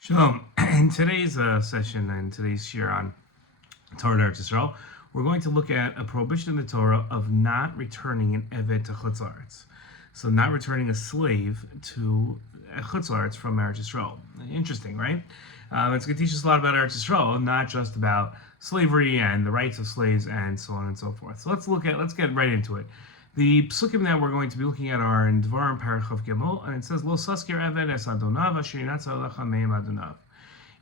Shalom. In today's session and today's shiur on Torah Eretz Yisrael, we're going to look at a prohibition in the Torah of not returning an eved to Chutz. So not returning a slave to Chutz from Eretz Yisrael. Interesting, right? It's going to teach us a lot about Eretz Yisrael, not just about slavery and the rights of slaves and so on and so forth. So let's get right into it. The psukim that we're going to be looking at are in Dvarim Parachav Gimel, and it says, Lo saskir eved es adonav asher yinatza alecha meim adonav.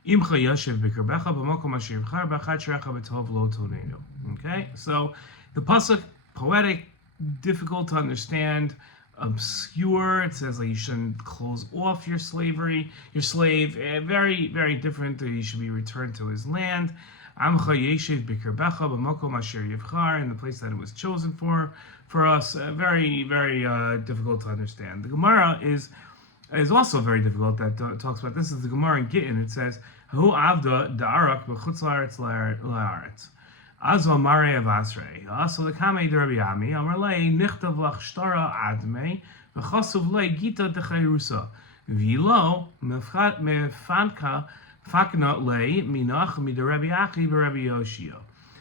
Imcha yashiv b'kirbecha b'mokom asher yivchar b'achat sherecha b'tov lo tonenu. Okay, so the pasuk, poetic, difficult to understand, obscure. It says like you shouldn't close off your slave. Very, very different. That he should be returned to his land. Amcha yeshiv b'kirbecha b'mokom asher yivchar, in the place that it was chosen for us. Very, very difficult to understand. The Gemara is also very difficult. That talks about this. Is the Gemara in Gittin. It says, "Hu avda da'arak b'chutz la'aretz azo mare avasrei aso lekame d'Rabbi Ami amar lei nichtav lach shtara admei v'chasuv lei gita d'chayrusa v'lo mefanka fakna lei minach mid'Rabbi Achi v'Rabbi Yoshia."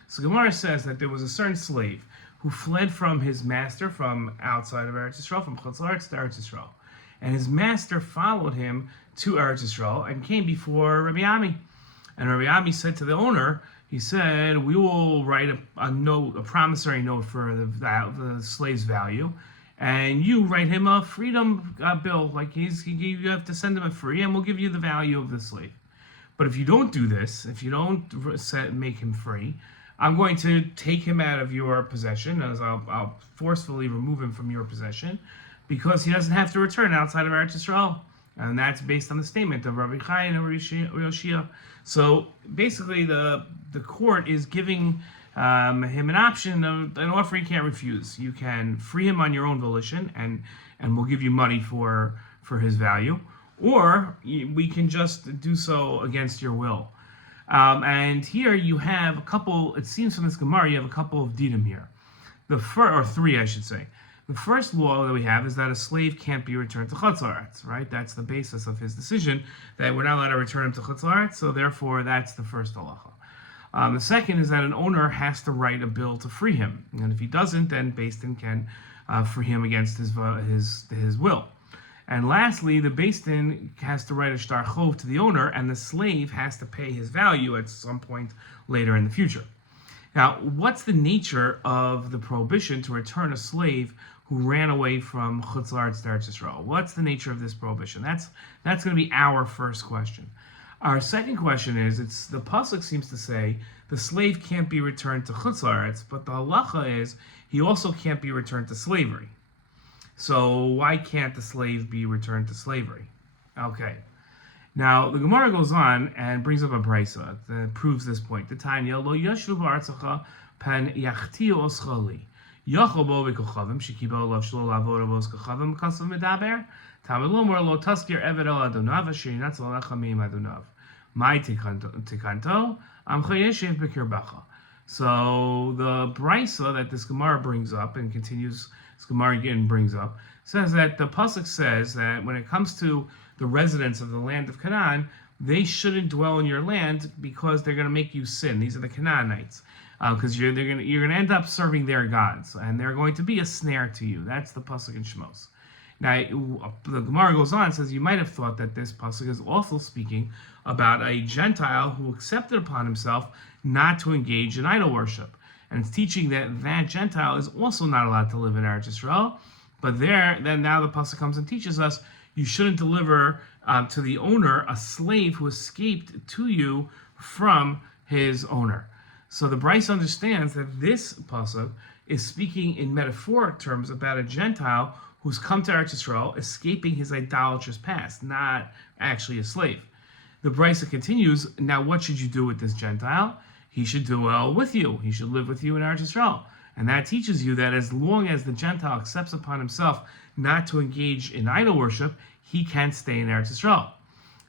So Gemara says that there was a certain slave who fled from his master from outside of Eretz Yisrael, from Chutz to Eretz Yisrael. And his master followed him to Eretz Yisrael and came before Rabbi Ami. And Rabbi Ami said to the owner, he said, we will write a note, a promissory note for the slave's value, and you write him a freedom bill, like you have to send him a free, and we'll give you the value of the slave. But if you don't do this, if you don't make him free, I'm going to take him out of your possession, as I'll forcefully remove him from your possession, because he doesn't have to return outside of Eretz Yisrael. And that's based on the statement of Rabbi Chai and Rabbi Yoshia. So basically the court is giving him an option, an offer he can't refuse. You can free him on your own volition, and we'll give you money for his value, or we can just do so against your will. And here you have a couple, it seems from this Gemara, you have a couple of dinim here. Or three, I should say. The first law that we have is that a slave can't be returned to Chutz, right? That's the basis of his decision, that we're not allowed to return him to Chutz, so therefore that's the first halachah. The second is that an owner has to write a bill to free him. And if he doesn't, then Beis Din can free him against his will. And lastly, the Beis Din has to write a shtar chov to the owner, and the slave has to pay his value at some point later in the future. Now, what's the nature of the prohibition to return a slave who ran away from Chutz La'aretz to Eretz Yisrael? What's the nature of this prohibition? That's going to be our first question. Our second question is, the pasuk seems to say the slave can't be returned to Chutz La'aretz, but the halacha is he also can't be returned to slavery. So why can't the slave be returned to slavery? Okay. Now, the Gemara goes on and brings up a brisa that proves this point. The Tanya, lo yashlu ba'artzacha pen yachtiu oschali. Yachol bo v'kochavim, shekibo olav shlo lavor avos kochavim kasav medaber. Tamid lomor lo taskir eved el adonav, asher yinatz alecha meim adonav. Mai tikanto, amcha yeshev b'kirbecha. So the brisa that this Gemara brings up and continues, this Gemara again brings up, says that the pasuk says that when it comes to the residents of the land of Canaan, they shouldn't dwell in your land because they're going to make you sin. These are the Canaanites, because you're going to end up serving their gods, and they're going to be a snare to you. That's the pasuk in Shmos. Now, the Gemara goes on and says you might have thought that this pasuk is also speaking about a Gentile who accepted upon himself not to engage in idol worship. And it's teaching that Gentile is also not allowed to live in Eretz Yisrael. But then now the pasuk comes and teaches us you shouldn't deliver to the owner a slave who escaped to you from his owner. So the Bryce understands that this pasuk is speaking in metaphoric terms about a Gentile who's come to Eretz Yisrael, escaping his idolatrous past, not actually a slave. The Brisa continues, now what should you do with this Gentile? He should dwell with you. He should live with you in Eretz Yisrael. And that teaches you that as long as the Gentile accepts upon himself not to engage in idol worship, he can stay in Eretz Yisrael.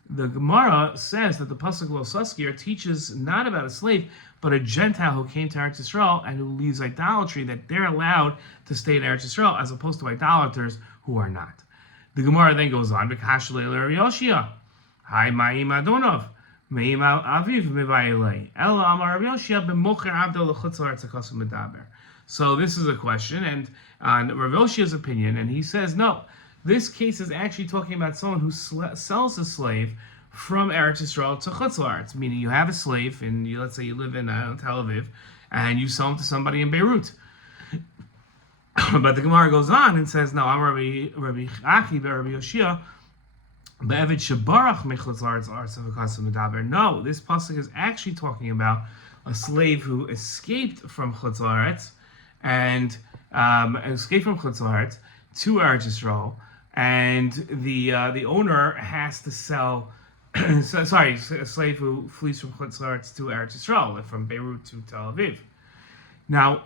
The Gemara says that the Pasuk Lo Saskir teaches not about a slave, but a Gentile who came to Eretz Yisrael and who leaves idolatry, that they're allowed to stay in Eretz Yisrael as opposed to idolaters who are not. The Gemara then goes on, B'kash Le'el Rabbi Yoshia. Hi ma'im adonov. Me'im aviv mevayelei. Ela amar Rabbi Yoshia b'mocher abdo l'chutz la'aretz hakasu medaber. So this is a question, and on Rav Yoshia's opinion, and he says, no, this case is actually talking about someone who sells a slave from Eretz Yisrael to Chutz La'aretz, meaning you have a slave, and let's say you live in Tel Aviv, and you sell him to somebody in Beirut. But the Gemara goes on and says, no, I'm Rabbi Achi, Rabbi Yoshia, Be'evid shebarach mechutz la'aretz la'aretz v'kasu medaber. No, this pasuk is actually talking about a slave who escaped from Chutz La'aretz, and escape from Chutz La'aretz to Eretz Yisrael, and the owner has to sell. A slave who flees from Chutz La'aretz to Eretz Yisrael, from Beirut to Tel Aviv. Now,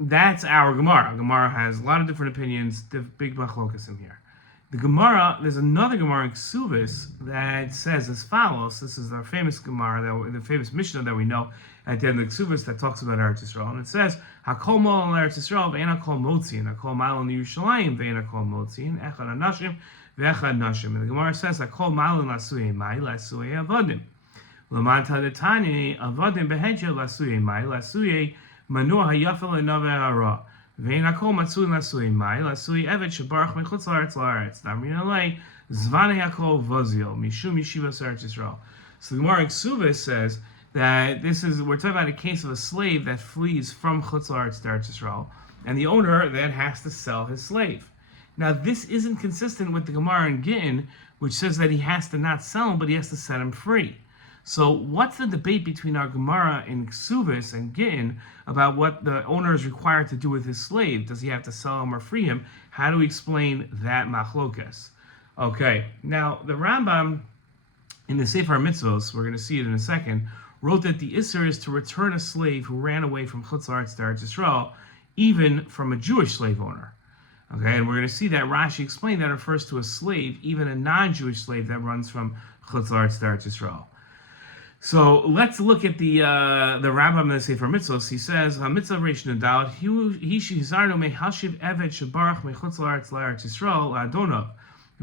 that's our Gemara. Gemara has a lot of different opinions. Big machlokas in here. The Gemara, there's another Gemara in Ksubis that says as follows. This is our famous Gemara, the famous Mishnah that we know at the end of Ksubis that talks about Eretz Yisrael, and it says, "Hakol mal on Eretz Yisrael ve'ena kol motzin, hakol mal on Yerushalayim ve'ena kol motzin, echad anashim ve'echad nashim." And the Gemara says, "Hakol mal on lasuyei mai, lasuyei avodim, l'man tadatani avodim behedja lasuyei mai, lasuyei manua hayafel le'nave hara." Ve'ena kol matzuin lasui mai, lasui evet shebarach mechutz la'aretz la'aretz. Damrin alei, zvanei hakol vozio, mishum yeshivas Eretz Yisrael. So the Gemara in Ksubis says that we're talking about a case of a slave that flees from Chutz La'aretz to Eretz Yisrael, and the owner then has to sell his slave. Now this isn't consistent with the Gemara in Gittin, which says that he has to not sell him, but he has to set him free. So what's the debate between our Gemara in Ksubis and Gittin about what the owner is required to do with his slave? Does he have to sell him or free him? How do we explain that machlokas? Okay, now the Rambam in the Sefer Mitzvos, we're going to see it in a second, wrote that the Isser is to return a slave who ran away from Chutz La'aretz to Eretz Yisrael, even from a Jewish slave owner. Okay, and we're going to see that Rashi explained that refers to a slave, even a non-Jewish slave that runs from Chutz La'aretz to Eretz Yisrael. So let's look at the Rambam in the Sefer Mitzvos. He says, "Mitzvah Reish Nudal, he shehizarnu mehashiv evet shebarach mechutz la'aretz la'aretz Yisrael la'adonov,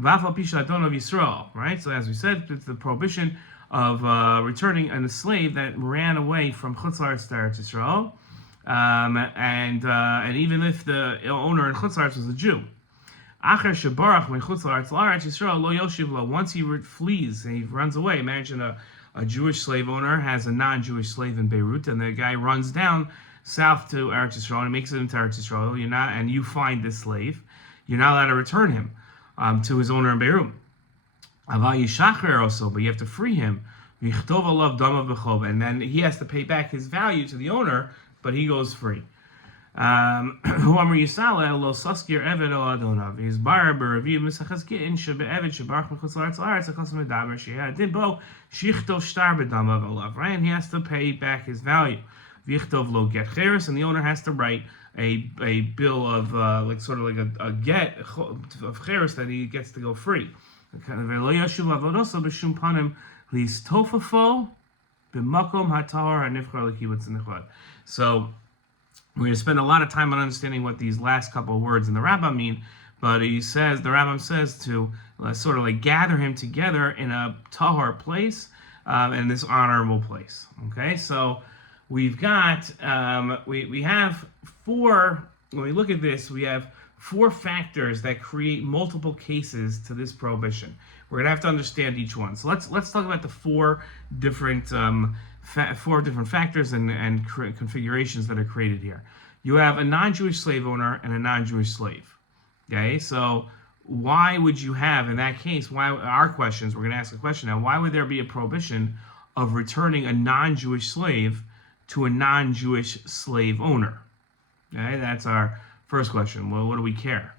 v'afal pi she'adonov Yisrael." Right. So as we said, it's the prohibition of returning a slave that ran away from Chutz La'aretz to Eretz Yisrael, and even if the owner in Chutz La'aretz was a Jew. Acher shebarach mechutz la'aretz la'aretz Yisrael lo yoshiv lo. Once he flees and he runs away, imagine a Jewish slave owner has a non-Jewish slave in Beirut, and the guy runs down south to Eretz Yisrael and makes it into Eretz Yisrael. And you find this slave, you're not allowed to return him to his owner in Beirut. Aval yishacher also, but you have to free him. V'yichtov alav dama v'chov, and then he has to pay back his value to the owner, but he goes free. Hu amar Yisrael lo saskir eved o adonav. His bar b'reviv misachas gittin shebe'eved shebarach mechutz la'aretz la'aretz hakasu medaber she'adin bo shichtov shtar b'damav alav. Right, and he has to pay back his value. V'yichtov lo get cheres, and the owner has to write a bill of a get of cheres that he gets to go free. V'lo yashuv avodoso b'shum panim listofafo b'makom hatar hanivchar l'kibbutz nechad. So we're going to spend a lot of time on understanding what these last couple of words in the Rambam mean, but the Rambam says to sort of like gather him together in a tahor place, in this honorable place. Okay, so we've got, we have four, when we look at this, we have four factors that create multiple cases to this prohibition. We're going to have to understand each one. So let's talk about the four different factors and configurations that are created here. You have a non-Jewish slave owner and a non-Jewish slave. Okay, so why would you have, in that case, we're going to ask a question now, why would there be a prohibition of returning a non-Jewish slave to a non-Jewish slave owner? Okay, that's our first question. Well, what do we care?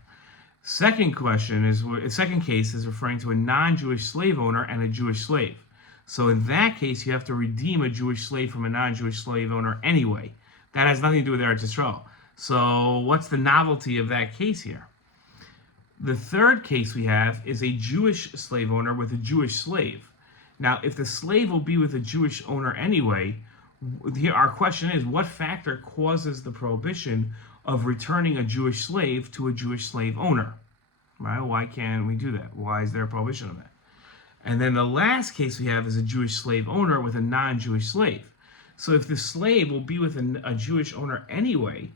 Second case is referring to a non-Jewish slave owner and a Jewish slave. So in that case, you have to redeem a Jewish slave from a non-Jewish slave owner anyway. That has nothing to do with Eretz Yisrael. So what's the novelty of that case here? The third case we have is a Jewish slave owner with a Jewish slave. Now, if the slave will be with a Jewish owner anyway, here our question is, what factor causes the prohibition of returning a Jewish slave to a Jewish slave owner? Right? Why can't we do that? Why is there a prohibition of that? And then the last case we have is a Jewish slave owner with a non-Jewish slave. So if the slave will be with a Jewish owner anyway,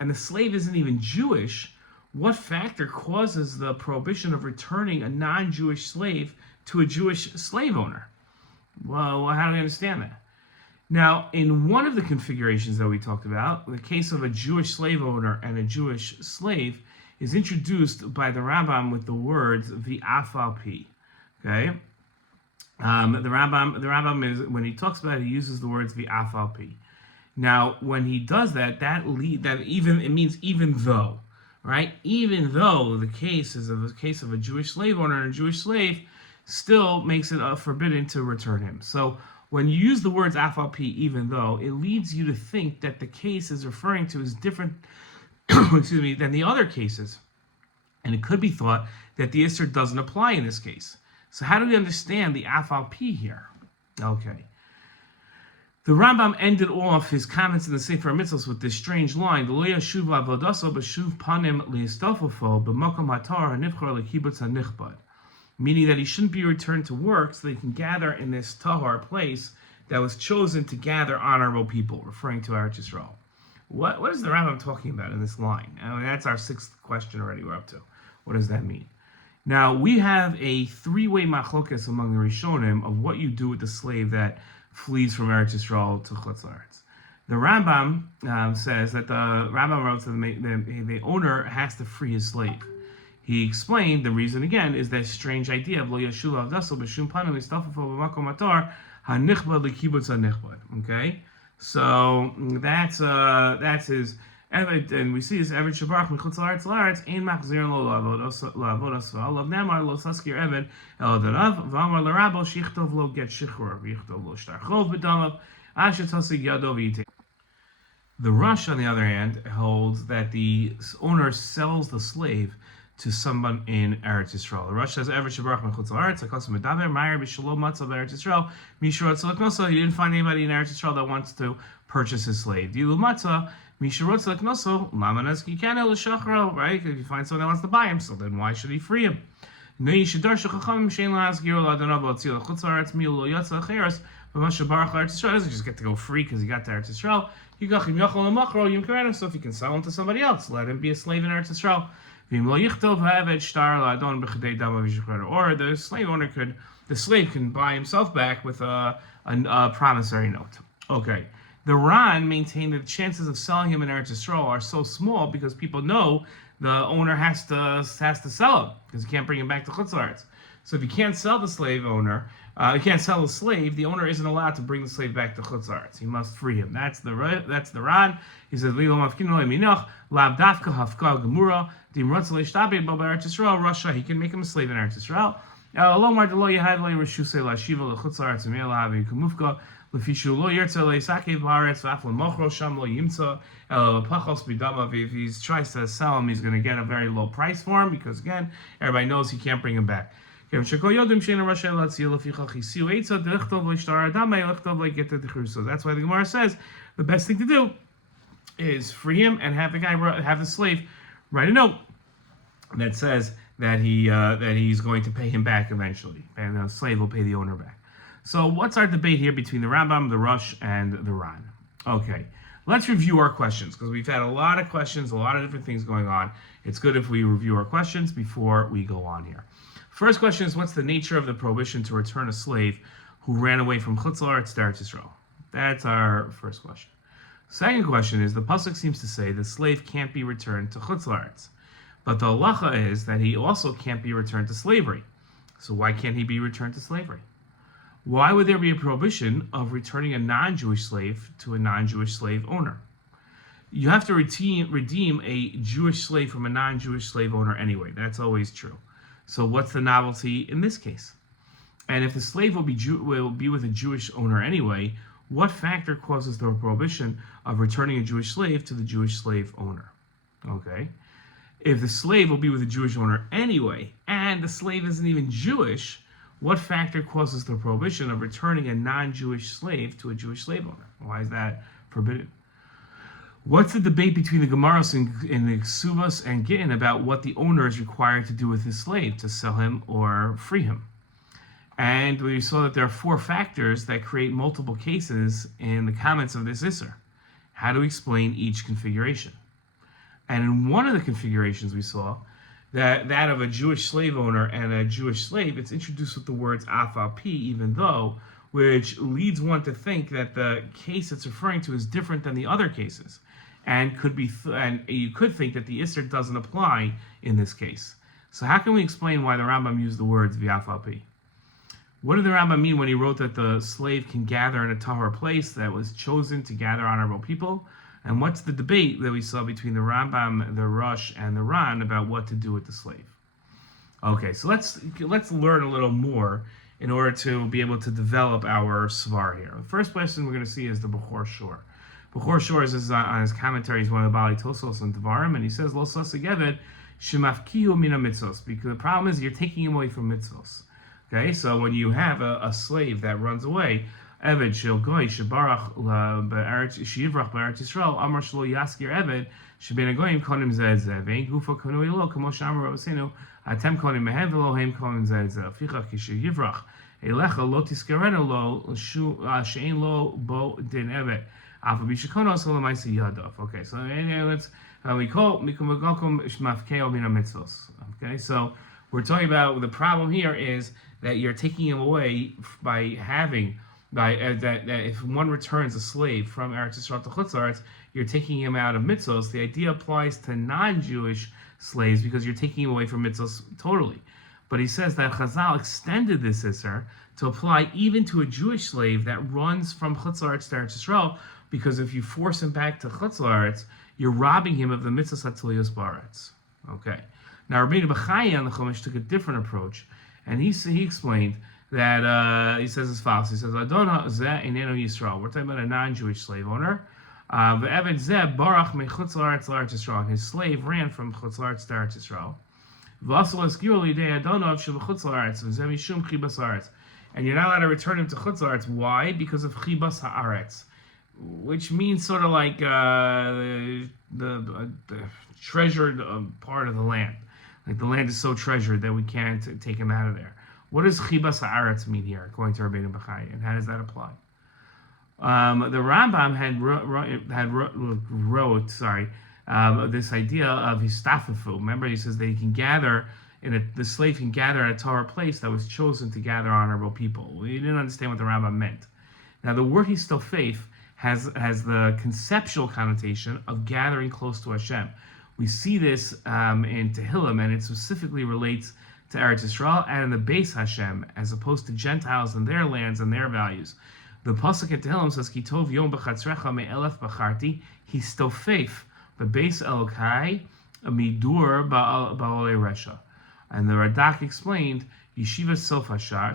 and the slave isn't even Jewish, what factor causes the prohibition of returning a non-Jewish slave to a Jewish slave owner? Well, how do we understand that? Now, in one of the configurations that we talked about, the case of a Jewish slave owner and a Jewish slave is introduced by the Rambam with the words v'afal pi. Okay, the Rambam is, when he talks about it, he uses the words v'afal pi. Now, when he does that, it means even though, right? Even though the case is a case of a Jewish slave owner and a Jewish slave, still makes it forbidden to return him. So when you use the words afal pi, even though, it leads you to think that the case is referring to is different, than the other cases. And it could be thought that the Isser doesn't apply in this case. So how do we understand the afal pi here? Okay. The Rambam ended off his comments in the Sefer Mitzvos with this strange line: "Lo yashuv avodaso b'shuv panim liistafofo b'makom hatar hanivchar lekibutz hanichbad," meaning that he shouldn't be returned to work so they can gather in this tahar place that was chosen to gather honorable people, referring to Eretz Yisrael. What is the Rambam talking about in this line? I mean, that's our sixth question already we're up to. What does that mean? Now, we have a three-way machlokas among the Rishonim of what you do with the slave that flees from Eretz Yisrael to Chutz. The Rambam says that the Rambam wrote that the owner has to free his slave. He explained the reason again is that strange idea of lo yashula avdasel b'shum panim istafafo b'makom atar hanichbad lekibutz hanichbad. Okay, so that's his. And we see this Eved Shabarach Mechutz La'aretz La'aretz Ein Machzirin Lo La'avod Asfal Lav Namar Lo Saskir Eved El Danav V'Amar L'Rabo Shichtov Lo Get Shichur V'Yichtov Lo Shtar Chov B'Damav Asher Tasig Yado V'Yitei. The Rush, on the other hand, holds that the owner sells the slave to someone in Eretz Yisrael. The Rush says Eved Shabarach Mechutz La'aretz Hakosim Medaber Ma'ir B'Shalom Matzah B'Eretz Yisrael Mishurot Selaknoso. He didn't find anybody in Eretz Yisrael that wants to purchase his slave. Dilu Matzah. Right? If you find someone that wants to buy him, so then why should he free him? He should just get to go free because he got to Eretz Yisrael. So if you can sell him to somebody else, let him be a slave in Eretz Yisrael. Or the slave can buy himself back with a promissory note. Okay. The Ran maintained that the chances of selling him in Eretz Yisrael are so small because people know the owner has to sell him because he can't bring him back to Chutz. So if you can't sell the slave owner, you can't sell the slave, the owner isn't allowed to bring the slave back to Chutz. He must free him. That's the Ran. He says, he can make him a slave in Eretz Yisrael. If he tries to sell him, he's going to get a very low price for him because, again, everybody knows he can't bring him back. So that's why the Gemara says the best thing to do is free him and have the slave write a note that says that he's going to pay him back eventually, and the slave will pay the owner back. So what's our debate here between the Rambam, the Rush, and the Ran? Okay, let's review our questions because we've had a lot of questions, a lot of different things going on. It's good if we review our questions before we go on here. First question is, what's the nature of the prohibition to return a slave who ran away from Chutz La'aretz to Eretz Yisrael? That's our first question. Second question is, the pasuk seems to say the slave can't be returned to Chutz La'aretz, but the halacha is that he also can't be returned to slavery. So why can't he be returned to slavery? Why would there be a prohibition of returning a non-Jewish slave to a non-Jewish slave owner? You have to redeem a Jewish slave from a non-Jewish slave owner anyway. That's always true. So what's the novelty in this case? And if the slave will be with a Jewish owner anyway, what factor causes the prohibition of returning a Jewish slave to the Jewish slave owner? Okay. If the slave will be with a Jewish owner anyway, and the slave isn't even Jewish, what factor causes the prohibition of returning a non-Jewish slave to a Jewish slave owner? Why is that forbidden? What's the debate between the Gemaros in the Ksubos and Gittin about what the owner is required to do with his slave, to sell him or free him? And we saw that there are 4 factors that create multiple cases in the comments of this Isser. How to explain each configuration. And in one of the configurations we saw, that of a Jewish slave owner and a Jewish slave, it's introduced with the words af al pi, even though, which leads one to think that the case it's referring to is different than the other cases, and you could think that the Isser doesn't apply in this case. So how can we explain why the Rambam used the words v'af al pi? What did the Rambam mean when he wrote that the slave can gather in a tahor place that was chosen to gather honorable people? And what's the debate that we saw between the Rambam, the Rosh, and the Ran about what to do with the slave? Okay, so let's learn a little more in order to be able to develop our svar here. The first question we're going to see is the Bechor Shor. Bechor Shor is on his commentary. He's one of the Bali Tosos and Devarim, and he says, Lo sas ageved shemafkihu mina mitzvos, because the problem is you're taking him away from mitzvos. Okay, so when you have a slave that runs away, Eved shel goy shebarach shiyivrach b'Eretz Yisrael amar shelo yaskir Eved sheben hagoyim konim zeh zeh ve'in gufa konui lo kamo she'amar Rabbeinu atem konim mehem v'lo hem konim zeh zeh afichach kisheyivrach elecha lo tiskarenu lo she'ein lo bo din Eved afa b'shekonos lo ma'aseh yadav. Okay, so let's we call mikum shmafkeo mina mitzvos. Okay, so we're talking about the problem here is that you're taking him away by having. That if one returns a slave from Eretz Yisrael to Chutz, you're taking him out of mitzvos. The idea applies to non-Jewish slaves because you're taking him away from mitzvos totally. But he says that Chazal extended this Isser to apply even to a Jewish slave that runs from Chutz to Eretz Yisrael, because if you force him back to Chutz, you're robbing him of the mitzvos hatziliyos ba'aretz. Okay. Now Rabbeinu Bechaya on the Chumash took a different approach, and he explained that he says as follows. He says, Adonah zeh einenu Yisrael. We're talking about a non-Jewish slave owner. Ve'eved zeh barach mechutz la'aretz Yisrael. And his slave ran from Chutz la'aretz to Eretz Yisrael. V'asol eskiru l'idei Adonah shebechutz la'aretz v'zeh mishum chibas ha'aretz. And you're not allowed to return him to Chutz la'aretz. Why? Because of chibas ha'aretz, which means sort of like the treasured part of the land. Like the land is so treasured that we can't take him out of there. What does chibas ha'aretz mean here, according to Rabbeinu Bechaya, and how does that apply? The Rambam wrote this idea of histafafu. Remember, he says that he can gather the slave can gather at a Torah place that was chosen to gather honorable people. We didn't understand what the Rambam meant. Now, the word histofef has the conceptual connotation of gathering close to Hashem. We see this in Tehillim, and it specifically relates to Eretz Yisrael and in the Beis Hashem, as opposed to Gentiles and their lands and their values. The pasuk in Tehillim says, "Ki tov yom b'chatzrecha me'elef b'charti histofef b'beis Elokai midur ba'olei resha." And the Radak explained, "Yeshiva Saf Hashar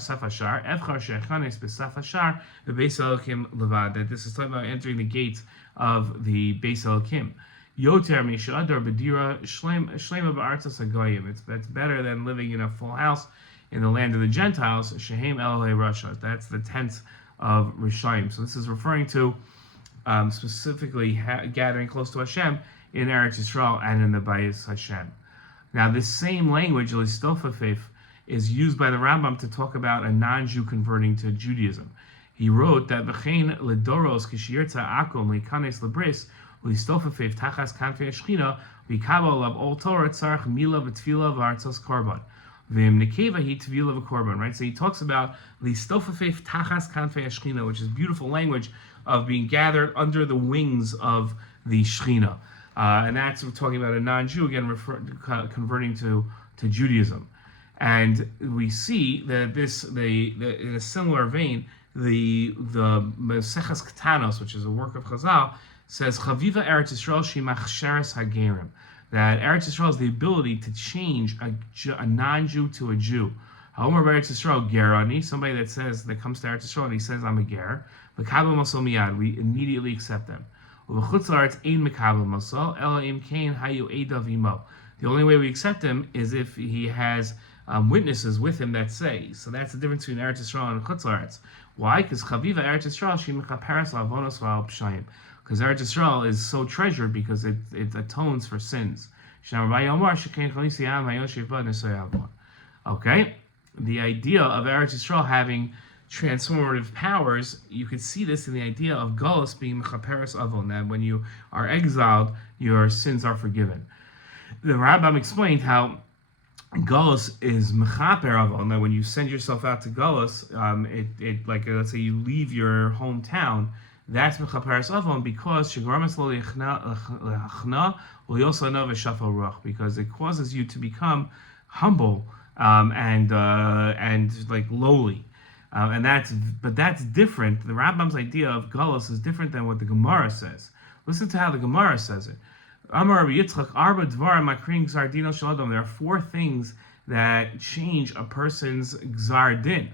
evchar shechanes b'Saf Hashar b'beis Elokim levad." That this is talking about entering the gates of the Beis Elokim. Yoter mishadar b'dira shlema ba'artzas hagoyim. That's better than living in a full house in the land of the Gentiles. Shehem Elohei Rasha. That's the tenth of Rishayim. So this is referring to specifically gathering close to Hashem in Eretz Yisrael and in the Bayis Hashem. Now, this same language, listofafef, is used by the Rambam to talk about a non-Jew converting to Judaism. He wrote that v'chein ledoros kishirta akom likanes lebris listofafef tachas kanfei shchina v'kabel of all Torah tzarich mila v'tfila v'artzos korban v'im nekeva hi tvila v'korban. Right. So he talks about listofafef tachas kanfei shchina, which is beautiful language of being gathered under the wings of the Shechina. And that's we're talking about a non-Jew, again, converting to Judaism. And we see that in a similar vein, the Maseches Ketanos, which is a work of Chazal, says, Chaviva Eretz Yisrael shemachsheres hagerim. That Eretz Yisrael is the ability to change a non-Jew to a Jew. Homer Eretz Yisrael gerani, somebody that comes to Eretz Yisrael and he says, I'm a ger. V'kabel masol miyad, we immediately accept them. The only way we accept him is if he has witnesses with him that say. So that's the difference between Eretz Yisrael and Chutz La'aretz. Why? Because Chaviva Eretz Yisrael she mechaperes la'avonos v'al pshayim. Because Eretz Yisrael is so treasured because it atones for sins. Okay, the idea of Eretz Yisrael having transformative powers, you could see this in the idea of Galus being Mechaperes Avon, that when you are exiled, your sins are forgiven. The Rambam explained how Galus is Mechaper Avon, that when you send yourself out to Galus, let's say you leave your hometown, that's Mechaperes Avon because because it causes you to become humble and lowly. And that's different. The Rambam's idea of Galus is different than what the Gemara says. Listen to how the Gemara says it. Amar Rabbi Yitzchak, Arba Dvarim Makrin Gzar Dino Shel Adam. There are 4 things that change a person's Gzar Din.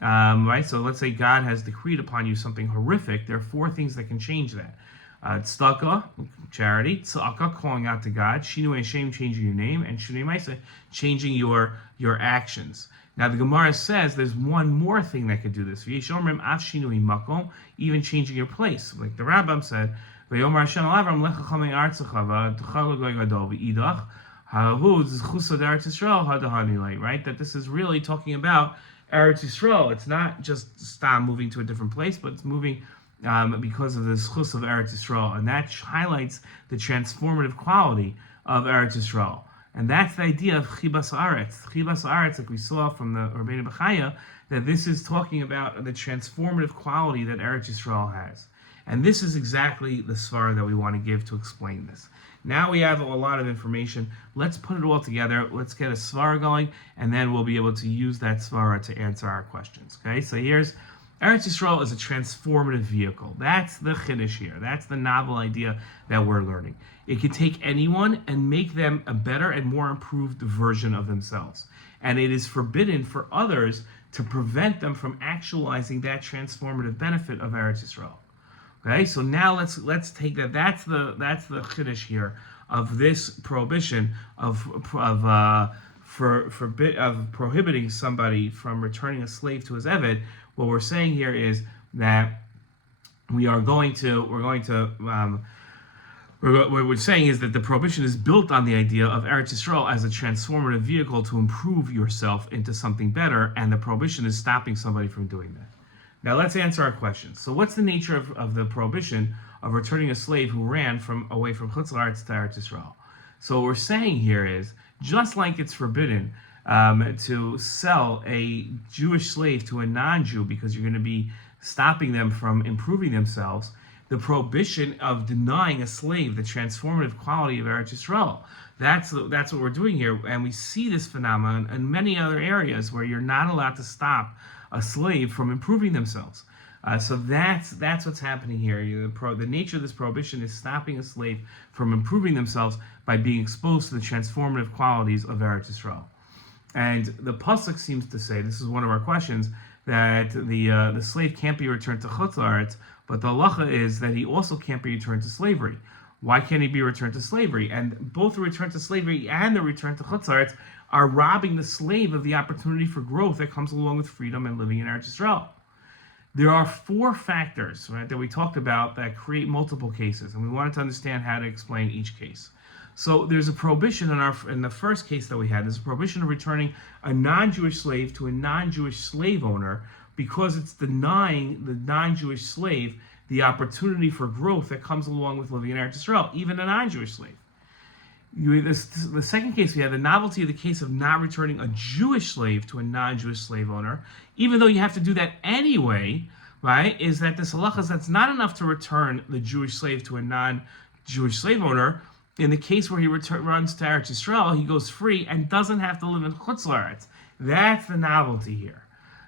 Right? So let's say God has decreed upon you something horrific. There are 4 things that can change that. Tzedakah, charity. Tzedakah, calling out to God. Shinu Hashem, changing your name. And Shinui Maisa, changing your actions. Now the Gemara says there's one more thing that could do this. V'yeshomrim af shinui makom, even changing your place. Like the Rambam said, V'yomer Hashem al Avram lecha chamei artzecha v'tchal goy gadol v'idach hahu zchusad Eretz Yisrael hadahanilei. Right? That this is really talking about Eretz Yisrael. It's not just stam moving to a different place, but it's moving because of the zchus of Eretz Yisrael, and that highlights the transformative quality of Eretz Yisrael. And that's the idea of Chibas Aretz. Chibas Aretz, like we saw from the Rabbeinu Bechaya, that this is talking about the transformative quality that Eretz Yisrael has. And this is exactly the svara that we want to give to explain this. Now we have a lot of information. Let's put it all together. Let's get a svara going, and then we'll be able to use that svara to answer our questions. Okay, so here's Eretz Yisrael is a transformative vehicle. That's the chiddush here. That's the novel idea that we're learning. It can take anyone and make them a better and more improved version of themselves. And it is forbidden for others to prevent them from actualizing that transformative benefit of Eretz Yisrael. Okay, so now let's take that. That's the chiddush here of this prohibition of prohibiting somebody from returning a slave to his eved. What we're saying here is that what we're saying is that the prohibition is built on the idea of Eretz Yisrael as a transformative vehicle to improve yourself into something better, and the prohibition is stopping somebody from doing that. Now let's answer our questions. So what's the nature of the prohibition of returning a slave who ran away from Chutz to Eretz Yisrael? So what we're saying here is, just like it's forbidden to sell a Jewish slave to a non-Jew because you're going to be stopping them from improving themselves, the prohibition of denying a slave the transformative quality of Eretz Yisrael. That's what we're doing here, and we see this phenomenon in many other areas where you're not allowed to stop a slave from improving themselves. So that's what's happening here. The nature of this prohibition is stopping a slave from improving themselves by being exposed to the transformative qualities of Eretz Yisrael. And the pasuk seems to say, this is one of our questions, that the slave can't be returned to Chutz, but the halacha is that he also can't be returned to slavery. Why can't he be returned to slavery? And both the return to slavery and the return to Chutz are robbing the slave of the opportunity for growth that comes along with freedom and living in Eretz Yisrael. There are 4 factors, right, that we talked about that create multiple cases, and we wanted to understand how to explain each case. So there's a prohibition in the first case that we had. There's a prohibition of returning a non-Jewish slave to a non-Jewish slave owner because it's denying the non-Jewish slave the opportunity for growth that comes along with living in Eretz Yisrael, even a non-Jewish slave. The second case we had, the novelty of the case of not returning a Jewish slave to a non-Jewish slave owner, even though you have to do that anyway, right, is that this halachah, that's not enough to return the Jewish slave to a non-Jewish slave owner. In the case where he runs to Eretz Yisrael, he goes free and doesn't have to live in Chutz La'aretz. That's the novelty here.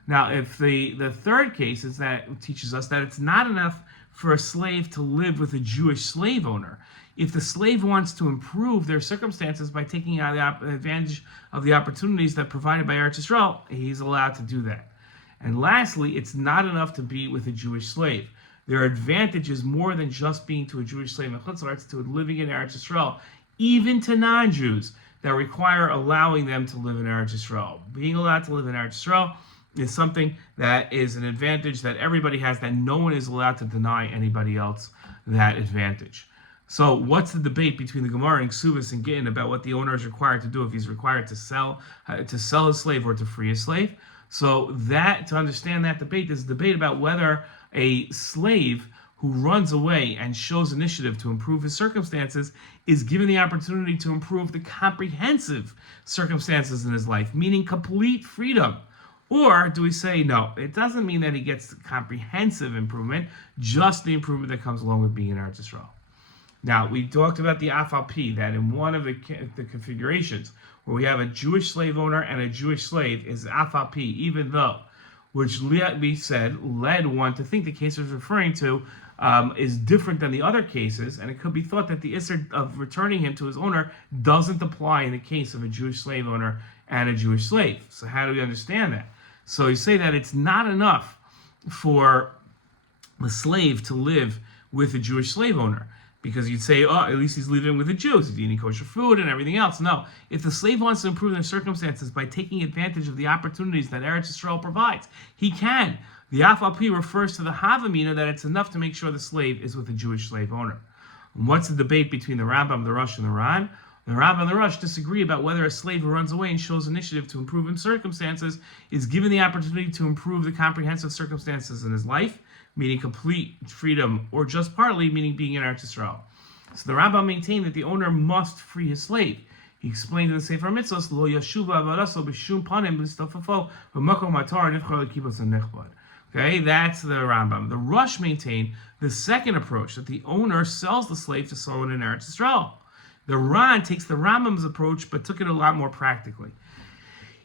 Now, if the third case is that teaches us that it's not enough for a slave to live with a Jewish slave owner. If the slave wants to improve their circumstances by taking advantage of the opportunities that are provided by Eretz Yisrael, he's allowed to do that. And lastly, it's not enough to be with a Jewish slave. There are advantages more than just being to a Jewish slave in Chutz La'aretz, to living in Eretz Yisrael, even to non-Jews, that require allowing them to live in Eretz Yisrael. Being allowed to live in Eretz Yisrael is something that is an advantage that everybody has, that no one is allowed to deny anybody else that advantage. So what's the debate between the Gemara and Ksubis and Gittin about what the owner is required to do if he's required to sell his slave or to free his slave? So that, to understand that debate, there's a debate about whether a slave who runs away and shows initiative to improve his circumstances is given the opportunity to improve the comprehensive circumstances in his life, meaning complete freedom. Or do we say, no, it doesn't mean that he gets the comprehensive improvement, just the improvement that comes along with being in Eretz Yisrael. Now, we talked about the afal, that in one of the configurations where we have a Jewish slave owner and a Jewish slave is afal, even though, which we said led one to think the case was referring to is different than the other cases, and it could be thought that the issur of returning him to his owner doesn't apply in the case of a Jewish slave owner and a Jewish slave. So how do we understand that? So you say that it's not enough for the slave to live with a Jewish slave owner, because you'd say, oh, at least he's living with a Jew, he's eating kosher food and everything else. No, if the slave wants to improve their circumstances by taking advantage of the opportunities that Eretz Yisrael provides, he can. The afal refers to the havamina that it's enough to make sure the slave is with a Jewish slave owner. And what's the debate between the Rambam, the Rosh, and the Ran? The Rambam and the Rosh disagree about whether a slave who runs away and shows initiative to improve his circumstances is given the opportunity to improve the comprehensive circumstances in his life, meaning complete freedom, or just partly, meaning being in Eretz Yisrael. So the Rambam maintained that the owner must free his slave. He explained in the Sefer Mitzvos, Lo yashuv avaraso b'shum panim b'stafafo v'makom atar nivchar l'kibbutz nechbad. Okay, that's the Rambam. The Rosh maintained the second approach, that the owner sells the slave to someone in Eretz Yisrael. The Ran takes the Rambam's approach, but took it a lot more practically.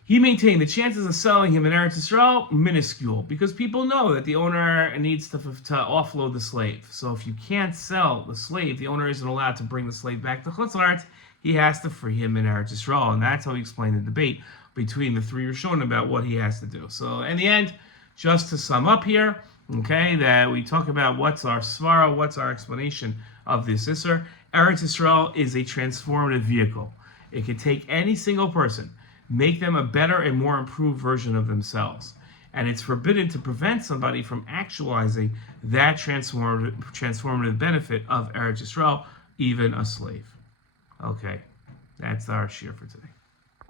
He maintained the chances of selling him in Eretz Yisrael minuscule, because people know that the owner needs to offload the slave. So if you can't sell the slave, the owner isn't allowed to bring the slave back to Chutz. He has to free him in Eretz Yisrael, and that's how he explained the debate between the three Rishonim about what he has to do. So in the end, just to sum up here, okay, that we talk about what's our svara, what's our explanation of this issur. Eretz Yisrael is a transformative vehicle. It can take any single person, make them a better and more improved version of themselves. And it's forbidden to prevent somebody from actualizing that transformative benefit of Eretz Yisrael, even a slave. Okay, that's our shiur for today.